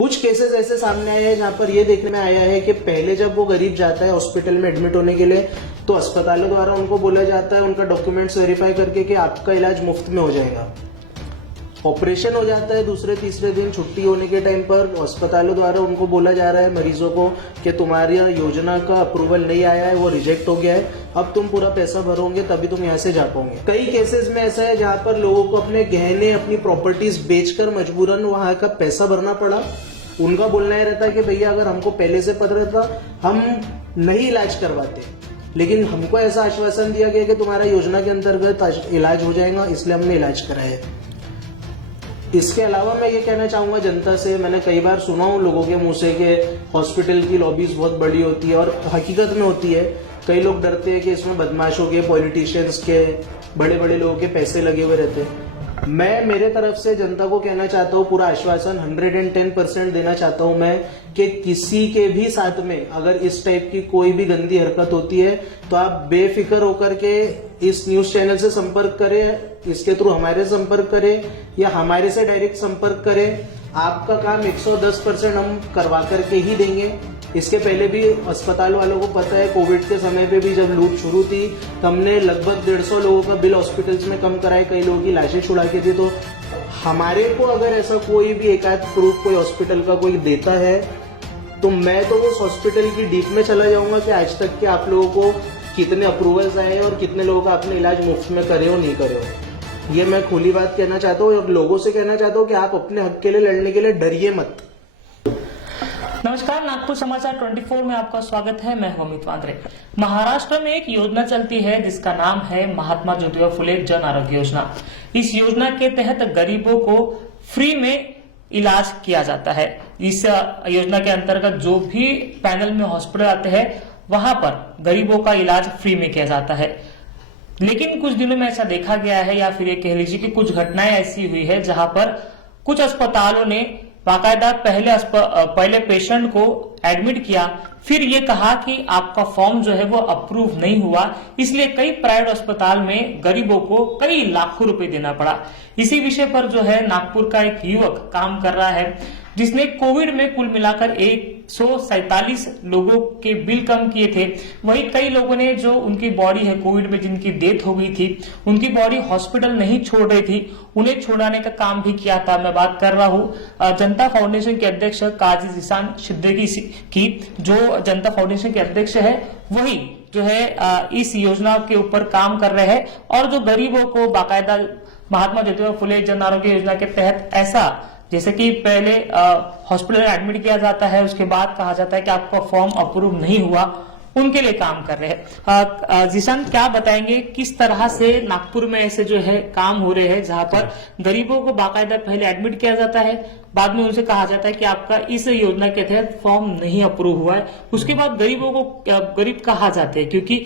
कुछ केसेस ऐसे सामने आए हैं जहां पर ये देखने में आया है कि पहले जब वो गरीब जाता है हॉस्पिटल में एडमिट होने के लिए तो अस्पतालों द्वारा उनको बोला जाता है उनका डॉक्यूमेंट्स वेरीफाई करके कि आपका इलाज मुफ्त में हो जाएगा। ऑपरेशन हो जाता है दूसरे तीसरे दिन छुट्टी होने के टाइम पर अस्पतालों द्वारा उनको बोला जा रहा है मरीजों को कि तुम्हारी योजना का अप्रूवल नहीं आया है, वो रिजेक्ट हो गया है, अब तुम पूरा पैसा भरोगे तभी तुम यहाँ से जा पाओगे। कई केसेस में ऐसा है जहाँ पर लोगों को अपने गहने अपनी प्रॉपर्टीज बेचकर मजबूरन वहां का पैसा भरना पड़ा। उनका बोलना यह रहता है कि भैया अगर हमको पहले से पता रहता हम नहीं इलाज करवाते, लेकिन हमको ऐसा आश्वासन दिया गया कि तुम्हारा योजना के अंतर्गत इलाज हो जाएगा, इसलिए हमने इलाज कराया। इसके अलावा मैं ये कहना चाहूंगा जनता से, मैंने कई बार सुना हूं लोगों के मुंह से कि हॉस्पिटल की लॉबीज बहुत बड़ी होती है और हकीकत में होती है। कई लोग डरते हैं कि इसमें बदमाशों के, पॉलिटिशियंस के, बड़े बड़े लोगों के पैसे लगे हुए रहते हैं। मैं मेरे तरफ से जनता को कहना चाहता हूँ, पूरा आश्वासन 110% देना चाहता हूँ मैं कि किसी के भी साथ में अगर इस टाइप की कोई भी गंदी हरकत होती है तो आप बेफिक्र होकर के इस न्यूज चैनल से संपर्क करें, इसके थ्रू हमारे संपर्क करें या हमारे से डायरेक्ट संपर्क करें। आपका काम 110% हम करवा करके ही देंगे। इसके पहले भी अस्पताल वालों को पता है, कोविड के समय पे भी जब लूट शुरू थी तो हमने लगभग 150 लोगों का बिल हॉस्पिटल्स में कम कराए, कई लोगों की लाशें छुड़ा के थी। तो हमारे को अगर ऐसा कोई भी एकाध प्रूफ कोई हॉस्पिटल का कोई देता है तो मैं तो उस हॉस्पिटल की डीप में चला जाऊंगा कि आज तक के आप लोगों को कितने अप्रूवल्स आए और कितने लोगों का आपने इलाज मुफ्त में करे हो नहीं करे हो। ये मैं खुली बात कहना चाहता हूँ और लोगों से कहना चाहता हूँ कि आप अपने हक के लिए लड़ने के लिए डरिए मत। नमस्कार, नागपुर समाचार 24 में आपका स्वागत है। मैं हूं अमित वांद्रे। महाराष्ट्र में एक योजना चलती है जिसका नाम है महात्मा ज्योतिबा फुले जन आरोग्य योजना। इस योजना के तहत गरीबों को फ्री में इलाज किया जाता है। इस योजना के अंतर्गत जो भी पैनल में हॉस्पिटल आते हैं वहां पर गरीबों का इलाज फ्री में किया जाता है। लेकिन कुछ दिनों में ऐसा देखा गया है, या फिर ये कह लीजिए कि कुछ घटनाएं ऐसी हुई है जहां पर कुछ अस्पतालों ने बाकायदा पहले पेशेंट को एडमिट किया, फिर ये कहा कि आपका फॉर्म जो है वो अप्रूव नहीं हुआ, इसलिए कई प्राइवेट अस्पताल में गरीबों को कई लाखों रुपए देना पड़ा। इसी विषय पर जो है नागपुर का एक युवक काम कर रहा है जिसने कोविड में कुल मिलाकर 147 लोगों के बिल कम किए थे। वही कई लोगों ने जो उनकी बॉडी है कोविड में जिनकी डेथ हो गई थी, उनकी बॉडी हॉस्पिटल नहीं छोड़ रही थी, उन्हें छोड़ाने का काम भी किया था। मैं बात कर रहा हूँ जनता फाउंडेशन के अध्यक्ष काजी जिसान सिद्दीकी की, जो जनता फाउंडेशन के अध्यक्ष है वही जो है इस योजना के ऊपर काम कर रहे हैं और जो गरीबों को बाकायदा महात्मा ज्योतिबा फुले जन आरोग्य योजना के तहत ऐसा जैसे कि पहले हॉस्पिटल में एडमिट किया जाता है, उसके बाद कहा जाता है कि आपका फॉर्म अप्रूव नहीं हुआ, उनके लिए काम कर रहे हैं। जिसान क्या बताएंगे किस तरह से नागपुर में ऐसे जो है काम हो रहे हैं जहां पर गरीबों को बाकायदा पहले एडमिट किया जाता है, बाद में उनसे कहा जाता है कि आपका इस योजना के तहत फॉर्म नहीं अप्रूव हुआ है, उसके बाद गरीबों को गरीब कहा जाते हैं क्योंकि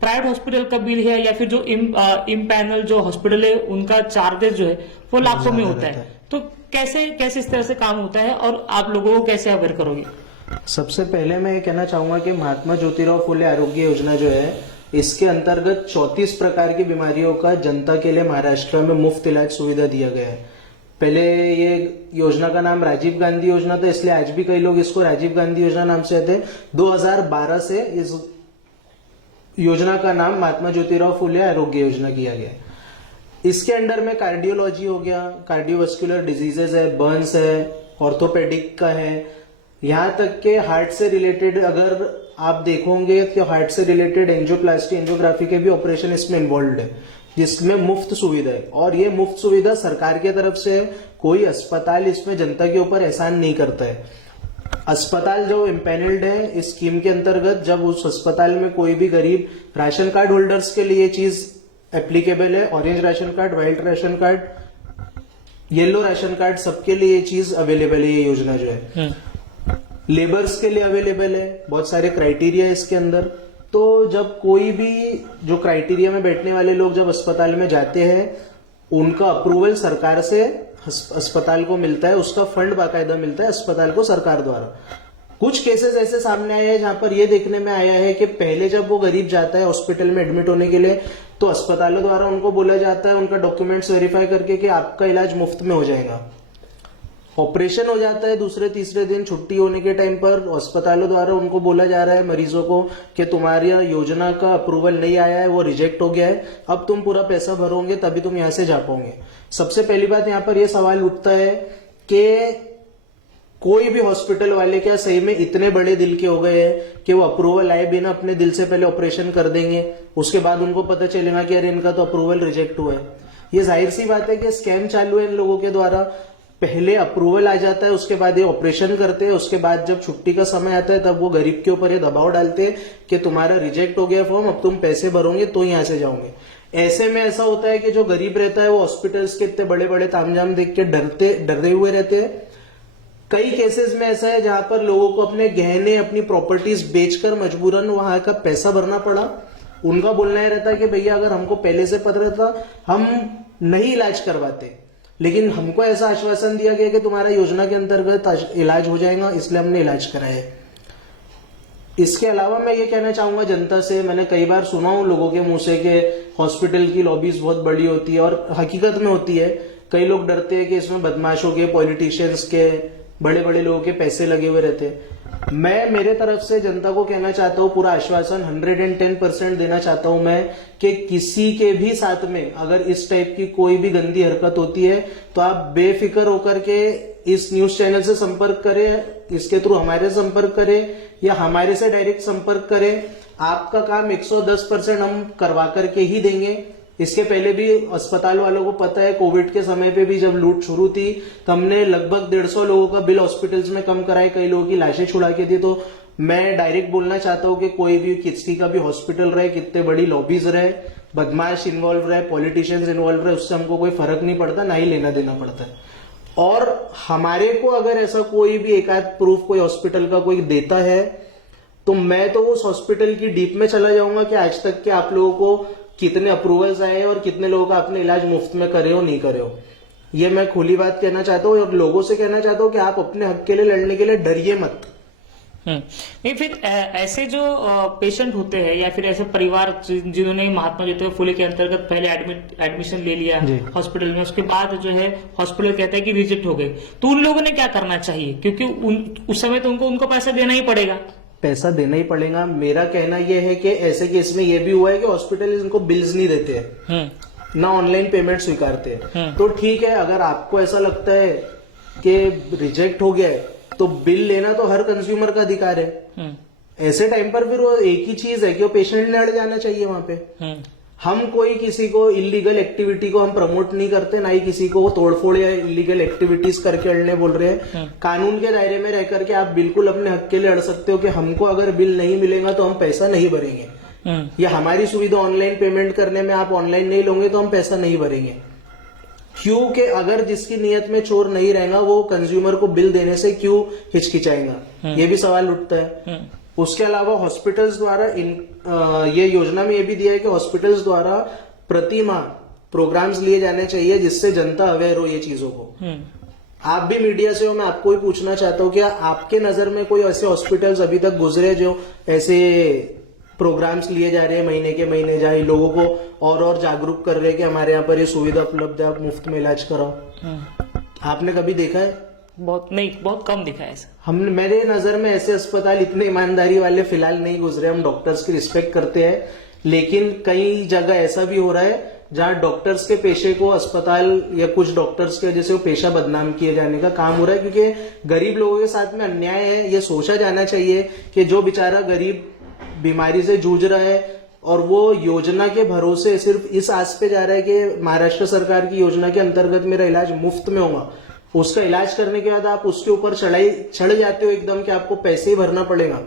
प्राइवेट हॉस्पिटल का बिल है या फिर जो इम्पैनल जो हॉस्पिटल है उनका चार्जेस जो है वो लाखों में होता है। तो कैसे इस तरह से काम होता है और आप लोगों को कैसे अवेयर करोगे? सबसे पहले मैं ये कहना चाहूंगा कि महात्मा ज्योतिराव फुले आरोग्य योजना जो है इसके अंतर्गत 34 प्रकार की बीमारियों का जनता के लिए महाराष्ट्र में मुफ्त इलाज सुविधा दिया गया है। पहले ये योजना का नाम राजीव गांधी योजना था, इसलिए आज भी कई लोग इसको राजीव गांधी योजना नाम से कहते हैं। 2012 से इस योजना का नाम महात्मा ज्योतिराव फुले आरोग्य योजना किया गया। इसके अंडर में कार्डियोलॉजी हो गया, कार्डियोवास्कुलर डिजीजेज है, बर्न्स है, ऑर्थोपेडिक का है, यहां तक के हार्ट से रिलेटेड अगर आप देखोगे तो हार्ट से रिलेटेड एंजियोप्लास्टी एंजियोग्राफी के भी ऑपरेशन इसमें इन्वॉल्व है, जिसमें मुफ्त सुविधा है। और ये मुफ्त सुविधा सरकार की तरफ से, कोई अस्पताल इसमें जनता के ऊपर एहसान नहीं करता है। अस्पताल जो इम्पैनल्ड है इस स्कीम के अंतर्गत, जब उस अस्पताल में कोई भी गरीब राशन कार्ड होल्डर्स के लिए चीज एप्लीकेबल है, orange ration card, white ration card, yellow ration card, सबके लिए ये चीज अवेलेबल है। ये योजना जो है लेबर्स के लिए अवेलेबल है, बहुत सारे क्राइटेरिया है इसके अंदर। तो जब कोई भी जो क्राइटेरिया में बैठने वाले लोग जब अस्पताल में जाते हैं उनका अप्रूवल सरकार से अस्पताल को मिलता है, उसका फंड बाकायदा मिलता है अस्पताल को सरकार द्वारा। कुछ केसेस ऐसे सामने आए हैं जहां पर यह देखने में आया है कि पहले जब वो गरीब जाता है हॉस्पिटल में एडमिट होने के लिए तो अस्पतालों द्वारा उनको बोला जाता है उनका डॉक्यूमेंट्स वेरीफाई करके कि आपका इलाज मुफ्त में हो जाएगा। ऑपरेशन हो जाता है दूसरे तीसरे दिन छुट्टी होने के टाइम पर अस्पतालों द्वारा उनको बोला जा रहा है मरीजों को कि तुम्हारी योजना का अप्रूवल नहीं आया है, वो रिजेक्ट हो गया है, अब तुम पूरा पैसा भरोगे तभी तुम यहाँ से जा पाओगे। सबसे पहली बात यहाँ पर यह सवाल उठता है कि कोई भी हॉस्पिटल वाले क्या सही में इतने बड़े दिल के हो गए हैं कि वो अप्रूवल आए बिना अपने दिल से पहले ऑपरेशन कर देंगे, उसके बाद उनको पता चलेगा कि अरे इनका तो अप्रूवल रिजेक्ट हुआ है। ये जाहिर सी बात है कि स्कैम चालू है इन लोगों के द्वारा। पहले अप्रूवल आ जाता है, उसके बाद ये ऑपरेशन करते हैं, उसके बाद जब छुट्टी का समय आता है तब वो गरीब के ऊपर ये दबाव डालते हैं कि तुम्हारा रिजेक्ट हो गया फॉर्म, अब तुम पैसे भरोगे तो यहां से जाओगे। ऐसे में ऐसा होता है कि जो गरीब रहता है वो हॉस्पिटल्स के इतने बड़े बड़े तामझाम देख के डरे हुए रहते हैं। कई केसेस में ऐसा है जहां पर लोगों को अपने गहने अपनी प्रॉपर्टीज बेचकर मजबूरन वहां का पैसा भरना पड़ा। उनका बोलना यह रहता है कि भैया अगर हमको पहले से पता रहता हम नहीं इलाज करवाते, लेकिन हमको ऐसा आश्वासन दिया गया कि तुम्हारा योजना के अंतर्गत इलाज हो जाएगा, इसलिए हमने इलाज कराया। इसके अलावा मैं ये कहना चाहूंगा जनता से, मैंने कई बार सुना हूं लोगों के मुंह से कि हॉस्पिटल की लॉबीज बहुत बड़ी होती है, और हकीकत में होती है। कई लोग डरते हैं कि इसमें बदमाशों के, पॉलिटिशियंस के, बड़े बड़े लोगों के पैसे लगे हुए रहते हैं। मैं मेरे तरफ से जनता को कहना चाहता हूं, पूरा आश्वासन 110% देना चाहता हूं मैं कि किसी के भी साथ में अगर इस टाइप की कोई भी गंदी हरकत होती है तो आप बेफिक्र होकर के इस न्यूज चैनल से संपर्क करें, इसके थ्रू हमारे संपर्क करें या हमारे से डायरेक्ट संपर्क करें। आपका काम 110% हम करवा करके ही देंगे। इसके पहले भी अस्पताल वालों को पता है, कोविड के समय पे भी जब लूट शुरू थी तो हमने लगभग 150 लोगों का बिल हॉस्पिटल्स में कम कराए, कई लोगों की लाशें छुड़ा के दी। तो मैं डायरेक्ट बोलना चाहता हूं कि कोई भी किसी का भी हॉस्पिटल रहे, कितने बड़ी लॉबीज रहे, बदमाश इन्वॉल्व रहे, पॉलिटिशियंस इन्वॉल्व रहे, उससे हमको कोई फर्क नहीं पड़ता, ना ही लेना देना पड़ता है। और हमारे को अगर ऐसा कोई भी एकाध प्रूफ कोई हॉस्पिटल का कोई देता है तो मैं तो उस हॉस्पिटल की डीप में चला जाऊंगा कि आज तक के आप लोगों को कितने अप्रूवल्स आए और कितने लोगों का आपने इलाज मुफ्त में करे हो नहीं करे हो। ये मैं खुली बात कहना चाहता हूँ और लोगों से कहना चाहता हूँ कि आप अपने हक के लिए लड़ने के लिए डरिए मत। नहीं, फिर ऐसे जो पेशेंट होते हैं या फिर ऐसे परिवार जिन्होंने महात्मा ज्योतिबा फुले के अंतर्गत पहले एडमिशन ले लिया हॉस्पिटल में, उसके बाद जो है हॉस्पिटल कहता है कि रिजेक्ट हो गए, तो उन लोगों ने क्या करना चाहिए? क्योंकि उस समय तो उनको पैसा देना ही पड़ेगा। पैसा देना ही पड़ेगा। मेरा कहना यह है कि ऐसे केस में यह भी हुआ है कि हॉस्पिटल इनको बिल्स नहीं देते हैं, ना ऑनलाइन पेमेंट स्वीकारते हैं। तो ठीक है, अगर आपको ऐसा लगता है कि रिजेक्ट हो गया है तो बिल लेना तो हर कंज्यूमर का अधिकार है। ऐसे टाइम पर फिर वो एक ही चीज है कि वो पेशेंट ने अड़ जाना चाहिए वहां पे। हम कोई किसी को इलीगल एक्टिविटी को हम प्रमोट नहीं करते, ना ही किसी को तोड़फोड़ या इलीगल एक्टिविटीज करके अड़ने बोल रहे हैं। कानून के दायरे में रह करके आप बिल्कुल अपने हक के लिए अड़ सकते हो कि हमको अगर बिल नहीं मिलेगा तो हम पैसा नहीं भरेंगे, या हमारी सुविधा ऑनलाइन पेमेंट करने में आप ऑनलाइन नहीं लोगे तो हम पैसा नहीं भरेंगे। क्योंकि अगर जिसकी नियत में चोर नहीं रहेगा वो कंज्यूमर को बिल देने से क्यों हिचकिचाएगा, ये भी सवाल उठता है। उसके अलावा हॉस्पिटल्स द्वारा ये योजना में ये भी दिया है कि हॉस्पिटल्स द्वारा प्रति माह प्रोग्राम्स लिए जाने चाहिए जिससे जनता अवेयर हो ये चीजों को। आप भी मीडिया से हो, मैं आपको ही पूछना चाहता हूँ कि आपके नजर में कोई ऐसे हॉस्पिटल्स अभी तक गुजरे जो ऐसे प्रोग्राम्स लिए जा रहे हैं महीने के महीने, जहाँ लोगों को और जागरूक कर रहे हैं कि हमारे यहाँ पर ये सुविधा उपलब्ध है, आप मुफ्त में इलाज कराओ? आपने कभी देखा है? बहुत कम दिखा है। मेरे नजर में ऐसे अस्पताल इतने ईमानदारी वाले फिलहाल नहीं गुजरे। हम डॉक्टर्स की रिस्पेक्ट करते हैं, लेकिन कई जगह ऐसा भी हो रहा है जहां डॉक्टर्स के पेशे को अस्पताल या कुछ डॉक्टर्स के वजह से वो पेशा बदनाम किए जाने का काम हो रहा है, क्योंकि गरीब लोगों के साथ में अन्याय है। ये सोचा जाना चाहिए कि जो बेचारा गरीब बीमारी से जूझ रहा है और वो योजना के भरोसे सिर्फ इस आस पे जा रहा है कि महाराष्ट्र सरकार की योजना के अंतर्गत मेरा इलाज मुफ्त में होगा, उसका इलाज करने के बाद आप उसके ऊपर चढ़ जाते हो एकदम कि आपको पैसे ही भरना पड़ेगा,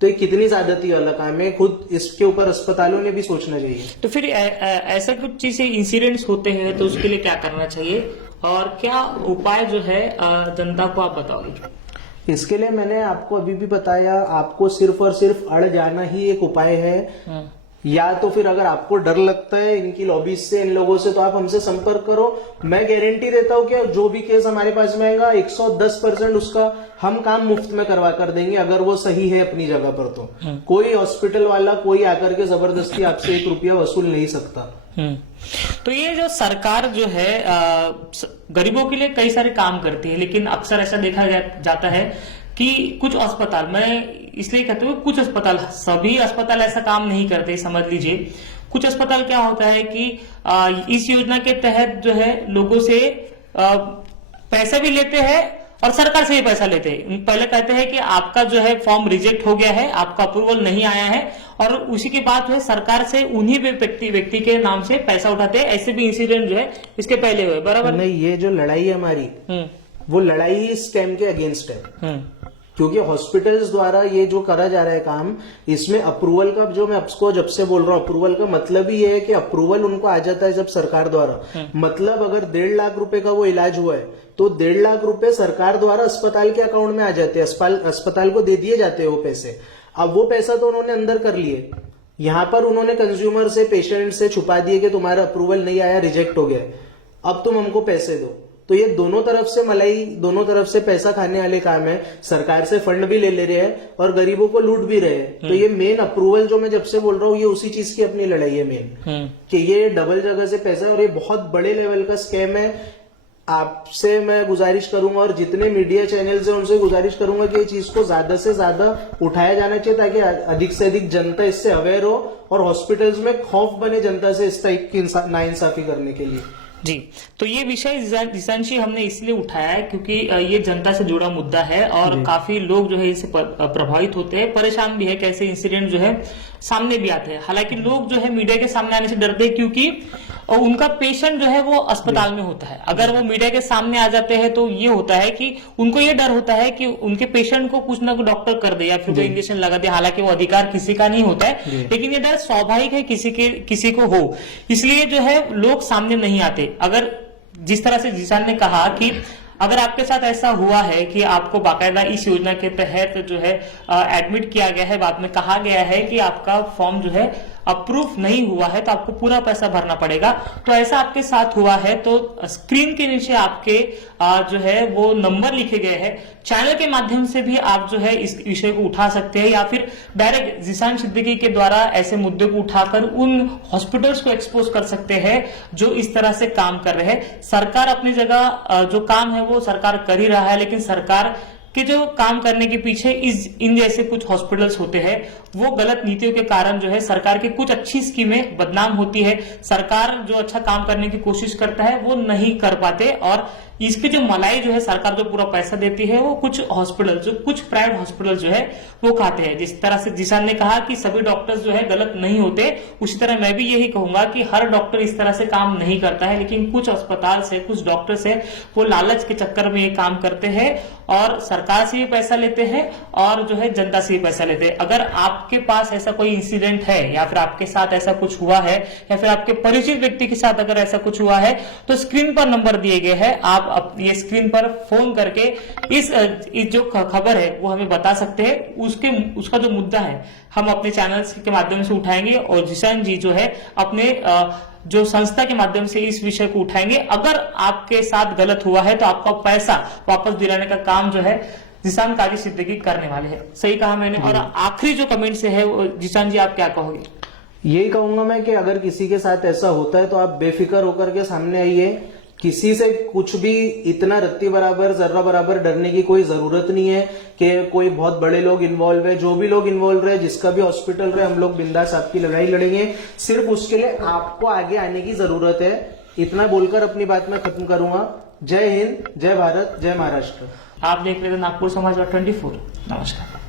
तो ये कितनी ज्यादती वाला काम है। खुद इसके ऊपर अस्पतालों ने भी सोचना चाहिए। तो फिर ऐसा कुछ चीजें इंसिडेंट्स होते हैं तो उसके लिए क्या करना चाहिए और क्या उपाय जो है जनता को आप बताओगे? इसके लिए मैंने आपको अभी भी बताया, आपको सिर्फ और सिर्फ अड़ जाना ही एक उपाय है। या तो फिर अगर आपको डर लगता है इनकी लॉबीज से, इन लोगों से, तो आप हमसे संपर्क करो। मैं गारंटी देता हूं कि जो भी केस हमारे पास में आएगा 110% उसका हम काम मुफ्त में करवा कर देंगे, अगर वो सही है अपनी जगह पर। तो कोई हॉस्पिटल वाला कोई आकर के जबरदस्ती आपसे 1 रुपया वसूल नहीं सकता। तो ये जो सरकार जो है गरीबों के लिए कई सारे काम करती है, लेकिन अक्सर ऐसा देखा जाता है कि कुछ अस्पताल, मैं इसलिए कहता हूँ कुछ अस्पताल, सभी अस्पताल ऐसा काम नहीं करते, समझ लीजिए। कुछ अस्पताल क्या होता है कि इस योजना के तहत जो है लोगों से पैसे भी लेते हैं और सरकार से भी पैसा लेते हैं। पहले कहते हैं कि आपका जो है फॉर्म रिजेक्ट हो गया है, आपका अप्रूवल नहीं आया है, और उसी के बाद जो है सरकार से उन्हीं व्यक्ति के नाम से पैसा उठाते हैं। ऐसे भी इंसिडेंट जो है इसके पहले हुए, बराबर नहीं। ये जो लड़ाई है हमारी, वो लड़ाई ही स्कैम के अगेंस्ट है, क्योंकि हॉस्पिटल्स द्वारा ये जो करा जा रहा है काम, इसमें अप्रूवल का, जो मैं आपको जब से बोल रहा हूँ, अप्रूवल का मतलब ही है कि अप्रूवल उनको आ जाता है जब सरकार द्वारा, मतलब अगर 1.5 लाख रुपए का वो इलाज हुआ है तो 1.5 लाख रुपए सरकार द्वारा अस्पताल के अकाउंट में आ जाते हैं, अस्पताल को दे दिए जाते हैं वो पैसे। अब वो पैसा तो उन्होंने अंदर कर लिए, यहाँ पर उन्होंने कंज्यूमर से, पेशेंट से छुपा दिए कि तुम्हारा अप्रूवल नहीं आया, रिजेक्ट हो गया, अब तुम हमको पैसे दो। तो ये दोनों तरफ से मलाई, दोनों तरफ से पैसा खाने वाले काम है। सरकार से फंड भी ले रहे हैं और गरीबों को लूट भी रहे हैं। तो ये मेन अप्रूवल जो मैं जब से बोल रहा हूँ, ये उसी चीज की अपनी लड़ाई है मेन, कि ये डबल जगह से पैसा है और ये बहुत बड़े लेवल का स्कैम है। आपसे मैं गुजारिश करूंगा और जितने मीडिया चैनल्स हैं उनसे गुजारिश करूंगा कि ये चीज को ज्यादा से ज्यादा उठाया जाना चाहिए, ताकि अधिक से अधिक जनता इससे अवेयर हो और हॉस्पिटल्स में खौफ बने जनता से इस टाइप की नाइंसाफी करने के लिए। जी, तो ये विषय जिशान जी हमने इसलिए उठाया है क्योंकि ये जनता से जुड़ा मुद्दा है और काफी लोग जो है इससे प्रभावित होते हैं, परेशान भी है, कैसे इंसिडेंट जो है सामने भी आते हैं। हालांकि लोग जो है मीडिया के सामने आने से डरते हैं, क्योंकि उनका पेशेंट जो है वो अस्पताल में होता है। अगर वो मीडिया के सामने आ जाते हैं तो ये होता है कि उनको ये डर होता है कि उनके पेशेंट को कुछ ना कुछ डॉक्टर कर दे या फिर कोई इंजेक्शन लगा दे। हालांकि वो अधिकार किसी का नहीं होता है, लेकिन ये डर स्वाभाविक है किसी को हो, इसलिए जो है लोग सामने नहीं आते। अगर जिस तरह से जिशान ने कहा कि अगर आपके साथ ऐसा हुआ है कि आपको बाकायदा इस योजना के तहत जो है एडमिट किया गया है, बाद में कहा गया है कि आपका फॉर्म जो है अप्रूव नहीं हुआ है, तो आपको पूरा पैसा भरना पड़ेगा, तो ऐसा आपके साथ हुआ है तो स्क्रीन के नीचे आपके जो है वो नंबर लिखे गए हैं। चैनल के माध्यम से भी आप जो है इस विषय को उठा सकते हैं, या फिर डायरेक्ट जिशान सिद्दीकी के द्वारा ऐसे मुद्दे को उठाकर उन हॉस्पिटल्स को एक्सपोज कर सकते हैं जो इस तरह से काम कर रहे हैं। सरकार अपनी जगह जो काम है वो सरकार कर ही रहा है, लेकिन सरकार कि जो काम करने के पीछे इन जैसे कुछ हॉस्पिटल्स होते हैं, वो गलत नीतियों के कारण जो है सरकार की कुछ अच्छी स्कीमें बदनाम होती है। सरकार जो अच्छा काम करने की कोशिश करता है वो नहीं कर पाते, और इसकी जो मलाई जो है सरकार जो पूरा पैसा देती है वो कुछ हॉस्पिटल, जो कुछ प्राइवेट हॉस्पिटल जो है वो खाते हैं। जिस तरह से जिशान ने कहा कि सभी डॉक्टर्स जो है गलत नहीं होते, उसी तरह मैं भी यही कहूंगा कि हर डॉक्टर इस तरह से काम नहीं करता है, लेकिन कुछ अस्पताल से, कुछ डॉक्टर्स है वो लालच के चक्कर में ये काम करते हैं और सरकार से भी पैसा लेते हैं और जो है जनता से भी पैसा लेते हैं। अगर आपके पास ऐसा कोई इंसिडेंट है या फिर आपके साथ ऐसा कुछ हुआ है या फिर आपके परिचित व्यक्ति के साथ अगर ऐसा कुछ हुआ है, तो स्क्रीन पर नंबर दिए गए हैं, आप ये स्क्रीन पर फोन करके इस जो खबर है वो हमें बता सकते हैं। उसका जो मुद्दा है हम अपने चैनल के माध्यम से उठाएंगे और जिशान जी जो है अपने जो संस्था के माध्यम से इस विषय को उठाएंगे। अगर आपके साथ गलत हुआ है तो आपका पैसा वापस दिलाने का काम जो है जिशान काजी सिद्दीकी करने वाले हैं। सही कहा मैंने। और आखिरी जो कमेंट से है जिशान जी आप क्या कहोगे? यही कहूंगा मैं कि अगर किसी के साथ ऐसा होता है तो आप बेफिक्र होकर के सामने आइए। किसी से कुछ भी इतना रत्ती बराबर, जर्रा बराबर डरने की कोई जरूरत नहीं है कि कोई बहुत बड़े लोग इन्वॉल्व है। जो भी लोग इन्वॉल्व रहे, जिसका भी हॉस्पिटल रहे, हम लोग बिंदास आपकी लड़ाई लड़ेंगे। सिर्फ उसके लिए आपको आगे आने की जरूरत है। इतना बोलकर अपनी बात मैं खत्म करूंगा। जय हिंद, जय भारत, जय महाराष्ट्र। आप देख रहे थे नागपुर समाचार 24। नमस्कार।